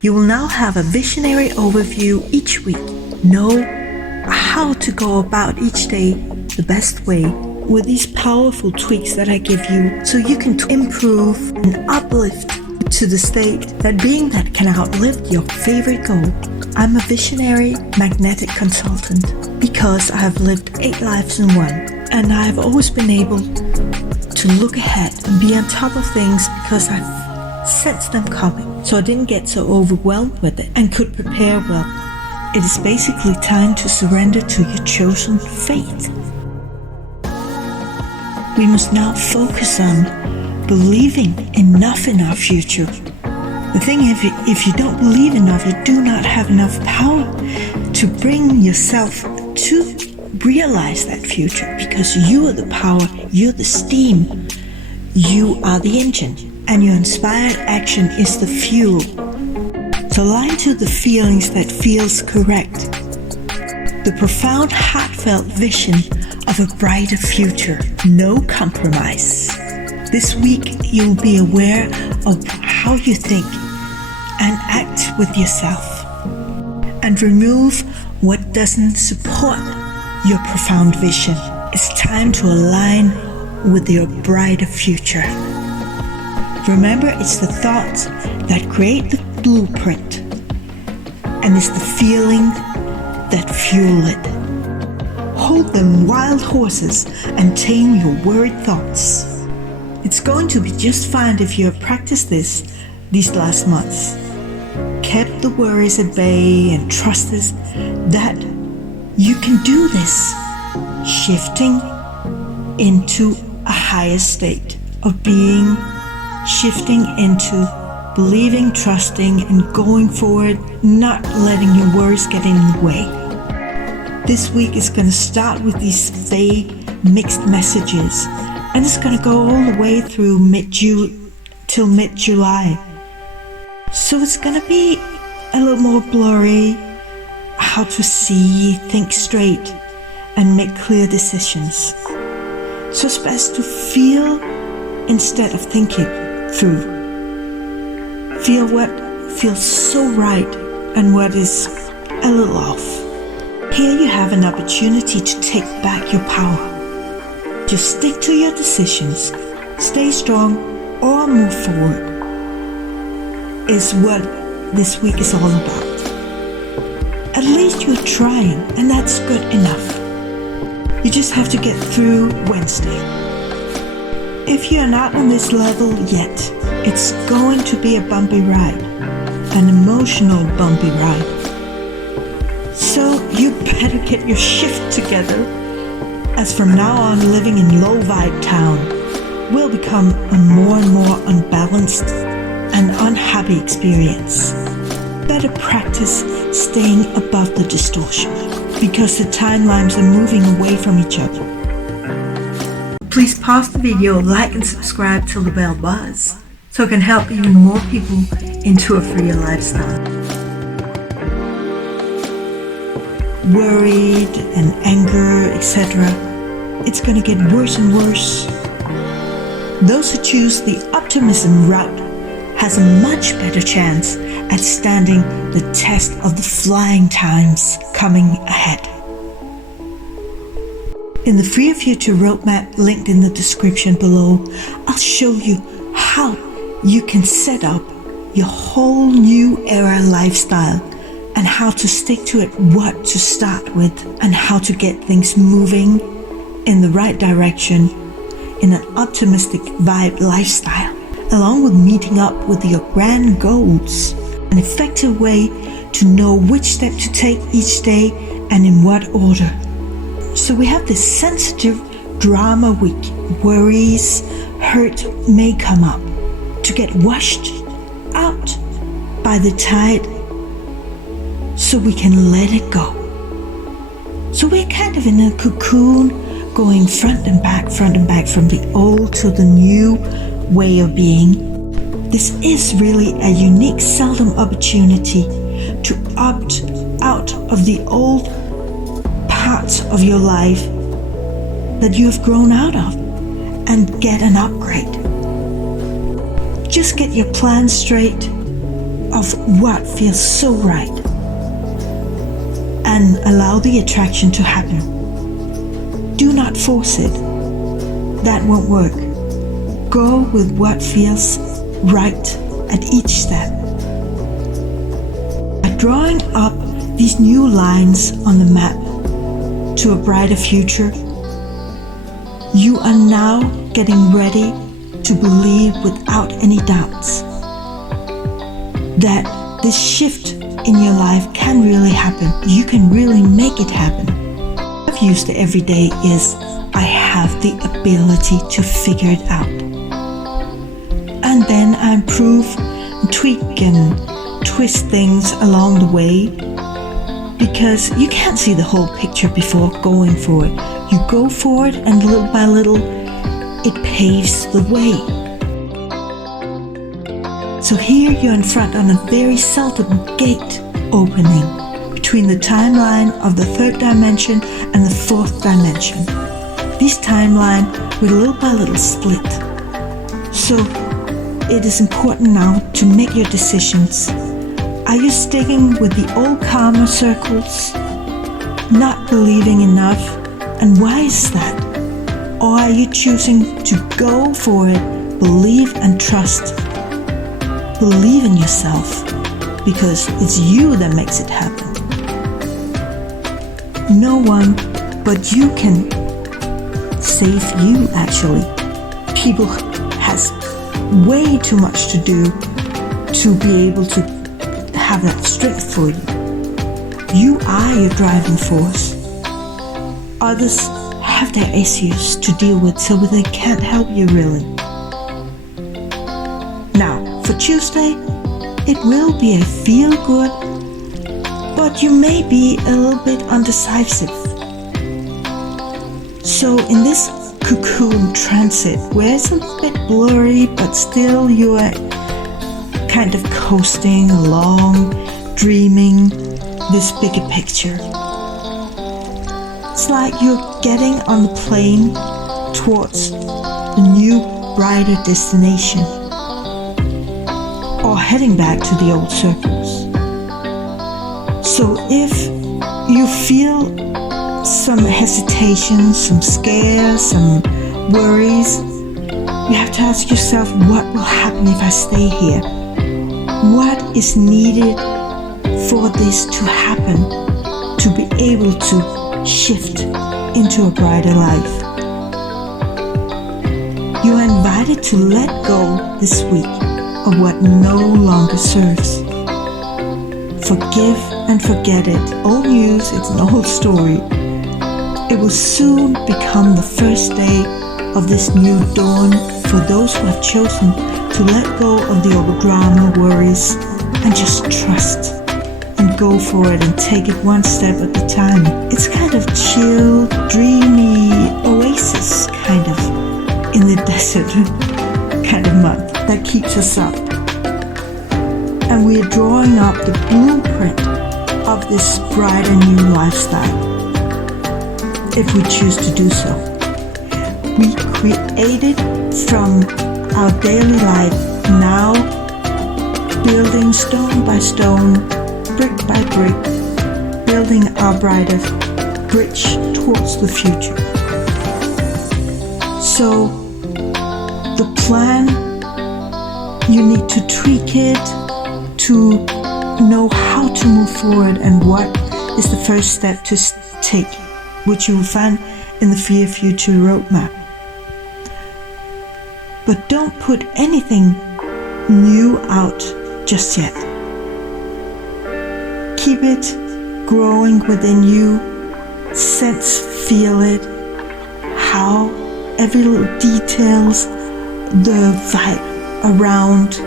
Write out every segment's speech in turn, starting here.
You will now have a visionary overview each week. Know how to go about each day the best way with these powerful tweaks that I give you so you can improve and uplift to the state that being that can outlive your favorite goal. I'm a visionary magnetic consultant because I have lived 8 lives in one, and I have always been able to look ahead and be on top of things because I've sensed them coming. So I didn't get so overwhelmed with it and could prepare well. It is basically time to surrender to your chosen fate. We must now focus on believing enough in our future. The thing, if you don't believe enough, you do not have enough power to bring yourself to realize that future, because you are the power, you're the steam, you are the engine, and your inspired action is the fuel. So align to the feelings that feels correct. The profound, heartfelt vision of a brighter future. No compromise. This week, you'll be aware of how you think and act with yourself, and remove what doesn't support your profound vision. It's time to align with your brighter future. Remember, it's the thoughts that create the blueprint, and it's the feeling that fuel it. Hold them wild horses and tame your worried thoughts. It's going to be just fine if you have practiced this these last months. Kept the worries at bay and trusted that you can do this. Shifting into a higher state of being, shifting into believing, trusting, and going forward, not letting your worries get in the way. This week is going to start with these vague, mixed messages, and it's going to go all the way through till mid-July. So it's going to be a little more blurry, how to see, think straight, and make clear decisions. So it's best to feel instead of thinking through. Feel what feels so right and what is a little off. Here you have an opportunity to take back your power. Just stick to your decisions, stay strong, or move forward, is what this week is all about. At least you're trying, and that's good enough. You just have to get through Wednesday. If you're not on this level yet, it's going to be a bumpy ride, an emotional bumpy ride. So you better get your shift together, as from now on living in low vibe town will become a more and more unbalanced and unhappy experience. Better practice staying above the distortion, because the timelines are moving away from each other. Please pause the video, like and subscribe till the bell buzz, so it can help even more people into a freer lifestyle. Worried and anger, etc., it's going to get worse and worse. Those who choose the optimism route has a much better chance at standing the test of the flying times coming ahead. In the Freer Future Roadmap linked in the description below, I'll show you how you can set up your whole new era lifestyle, and how to stick to it, what to start with, and how to get things moving in the right direction in an optimistic vibe lifestyle, along with meeting up with your grand goals. An effective way to know which step to take each day and in what order. So we have this sensitive drama week. Worries, hurt may come up to get washed out by the tide, so we can let it go. So we're kind of in a cocoon, going front and back from the old to the new way of being. This is really a unique, seldom opportunity to opt out of the old parts of your life that you have grown out of and get an upgrade. Just get your plan straight of what feels so right and allow the attraction to happen. Do not force it. That won't work. Go with what feels right at each step. By drawing up these new lines on the map to a brighter future, you are now getting ready to believe without any doubts that this shift in your life can really happen. You can really make it happen. I've used it every day is I have the ability to figure it out. And then I improve and tweak and twist things along the way, because you can't see the whole picture before going for it. You go for it, and little by little it paves the way. So here you're in front on a very seldom gate opening between the timeline of the third dimension and the fourth dimension. This timeline will little by little split. So it is important now to make your decisions. Are you sticking with the old karma circles, not believing enough? And why is that? Or are you choosing to go for it, believe and trust? Believe in yourself, because it's you that makes it happen. No one but you can save you, actually. People has way too much to do to be able to have that strength for you. You are your driving force. Others have their issues to deal with, so they can't help you really. Now, for Tuesday, it will be a feel-good, but you may be a little bit undecisive. So in this cocoon transit, where it's a bit blurry, but still you are kind of coasting along, dreaming this bigger picture. It's like you're getting on the plane towards a new, brighter destination, or heading back to the old circles. So if you feel some hesitation, some scares, some worries, you have to ask yourself, what will happen if I stay here? What is needed for this to happen, to be able to shift into a brighter life? You are invited to let go this week of what no longer serves. Forgive and forget it. Old news, it's an old story. It will soon become the first day of this new dawn for those who have chosen to let go of the old drama, worries, and just trust and go for it and take it one step at a time. It's kind of chill, dreamy oasis kind of in the desert kind of month that keeps us up. And we are drawing up the blueprint of this brighter new lifestyle, if we choose to do so. We create it from our daily life now, building stone by stone, brick by brick, building our brighter bridge towards the future. So the plan, you need to tweak it to know how to move forward and what is the first step to take, which you will find in the Fear Future Roadmap. But don't put anything new out just yet. Keep it growing within you, sense, feel it, how every little details, the vibe around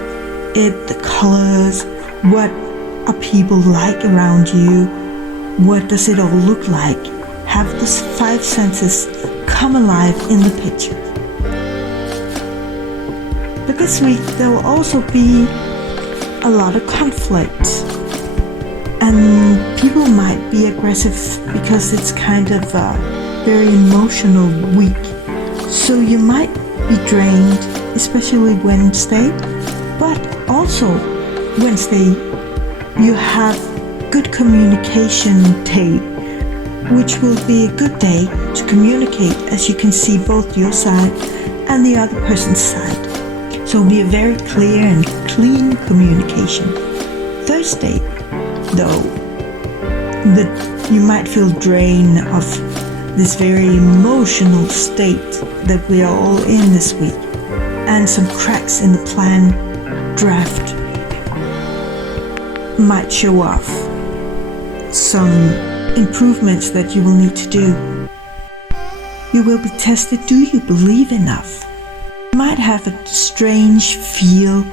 it, the colors, what are people like around you, what does it all look like? Have the five senses come alive in the picture. But this week there will also be a lot of conflict, and people might be aggressive because it's kind of a very emotional week. So you might be drained, especially Wednesday, but also Wednesday, you have good communication day, which will be a good day to communicate, as you can see both your side and the other person's side. So it'll be a very clear and clean communication. Thursday, though, you might feel drained of this very emotional state that we are all in this week, and some cracks in the plan draft might show off some improvements that you will need to do. You will be tested. Do you believe enough? You might have a strange feel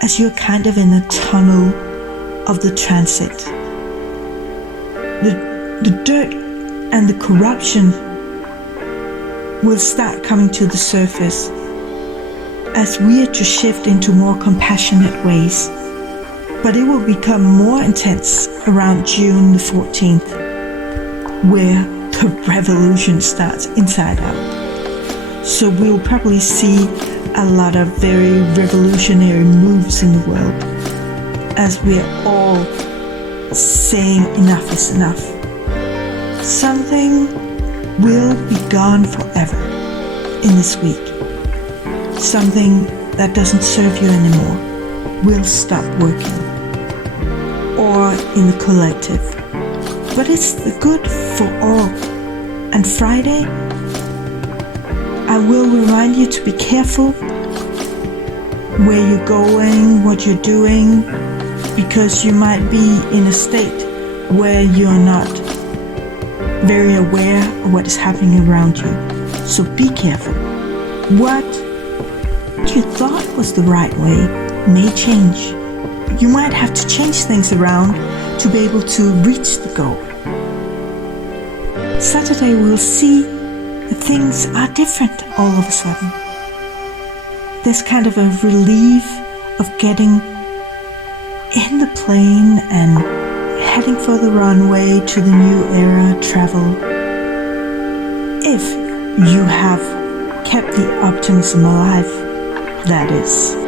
as you're kind of in a tunnel of the transit. The dirt and the corruption will start coming to the surface as we are to shift into more compassionate ways. But it will become more intense around June the 14th, where the revolution starts inside out. So we will probably see a lot of very revolutionary moves in the world, as we are all saying enough is enough. Something will be gone forever in this week. Something that doesn't serve you anymore will stop working, or in the collective. But it's the good for all. And Friday, I will remind you to be careful where you're going, what you're doing, because you might be in a state where you're not very aware of what is happening around you. So be careful. What you thought was the right way may change. You might have to change things around to be able to reach the goal. Saturday, we'll see that things are different all of a sudden. There's kind of a relief of getting in the plane and heading for the runway to the new era travel. If you have kept the optimism alive, that is.